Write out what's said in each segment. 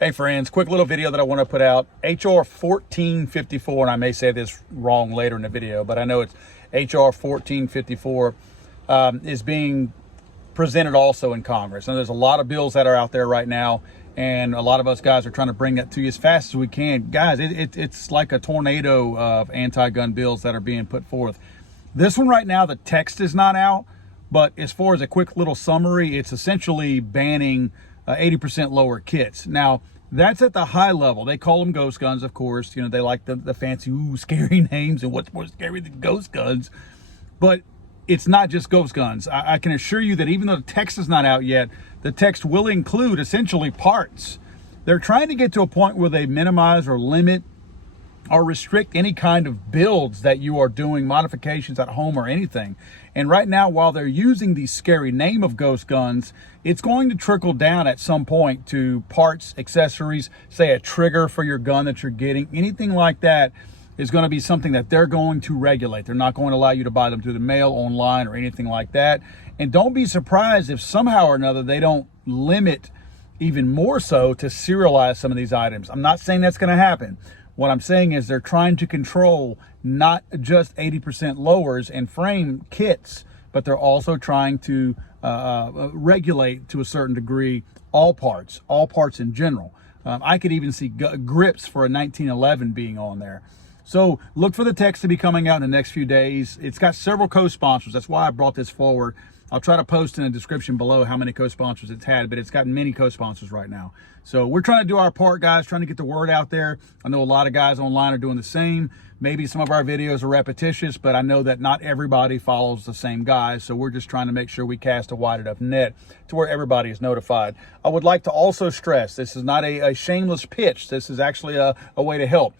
Hey friends, quick little video that I want to put out. HR 1454, and I may say this wrong later in the video, but I know it's HR 1454 is being presented also in Congress. And there's a lot of bills that are out there right now, and a lot of us guys are trying to bring that to you as fast as we can. Guys, it's like a tornado of anti-gun bills that are being put forth. This one right now, the text is not out, but as far as a quick little summary, it's essentially banning 80% lower kits. Now, that's at the high level. They call them ghost guns, of course. You know, they like the fancy, scary names, and what's more scary than ghost guns. But it's not just ghost guns. I can assure you that even though the text is not out yet, the text will include essentially parts. They're trying to get to a point where they minimize or limit or restrict any kind of builds that you are doing, modifications at home or anything. And right now, while they're using the scary name of ghost guns, it's going to trickle down at some point to parts, accessories, say a trigger for your gun that you're getting. Anything like that is going to be something that they're going to regulate. They're not going to allow you to buy them through the mail, online, or anything like that. And don't be surprised if somehow or another they don't limit even more so to serialize some of these items. I'm not saying that's going to happen. What I'm saying is they're trying to control not just 80% lowers and frame kits, but they're also trying to regulate to a certain degree all parts in general. I could even see grips for a 1911 being on there. So look for the text to be coming out in the next few days. It's got several co-sponsors. That's why I brought this forward. I'll try to post in the description below how many co-sponsors it's had, but it's got many co-sponsors right now. So we're trying to do our part, guys, trying to get the word out there. I know a lot of guys online are doing the same. Maybe some of our videos are repetitious, but I know that not everybody follows the same guys. So we're just trying to make sure we cast a wide enough net to where everybody is notified. I would like to also stress, this is not a shameless pitch. This is actually a way to help.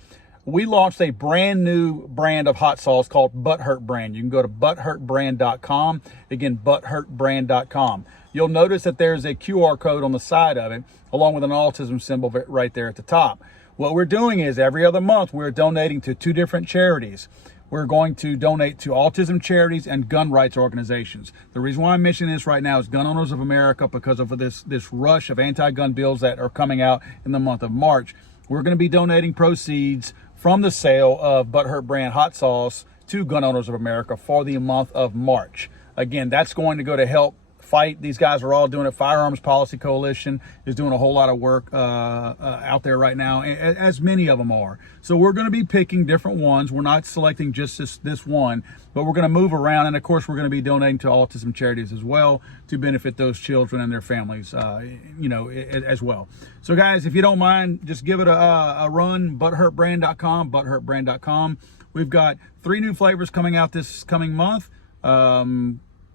We launched a brand new brand of hot sauce called Butthurt Brand. You can go to butthurtbrand.com. Again, butthurtbrand.com. You'll notice that there's a QR code on the side of it, along with an autism symbol right there at the top. What we're doing is every other month, we're donating to 2 different charities. We're going to donate to autism charities and gun rights organizations. The reason why I'm mentioning this right now is Gun Owners of America, because of this rush of anti-gun bills that are coming out in the month of March. We're going to be donating proceeds from the sale of Butthurt Brand hot sauce to Gun Owners of America for the month of March. Again, that's going to go to help fight. These guys are all doing it. Firearms Policy Coalition is doing a whole lot of work out there right now, as many of them are. So we're going to be picking different ones. We're not selecting just this one, but we're going to move around. And of course, we're going to be donating to autism charities as well to benefit those children and their families, as well. So guys, if you don't mind, just give it a run. Butthurtbrand.com, butthurtbrand.com. We've got 3 new flavors coming out this coming month.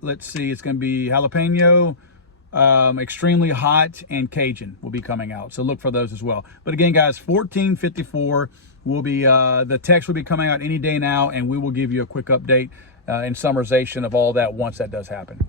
Let's see, it's going to be jalapeno, extremely hot, and Cajun will be coming out. So look for those as well. But again, guys, 1454 will be, the text will be coming out any day now, and we will give you a quick update and summarization of all that once that does happen.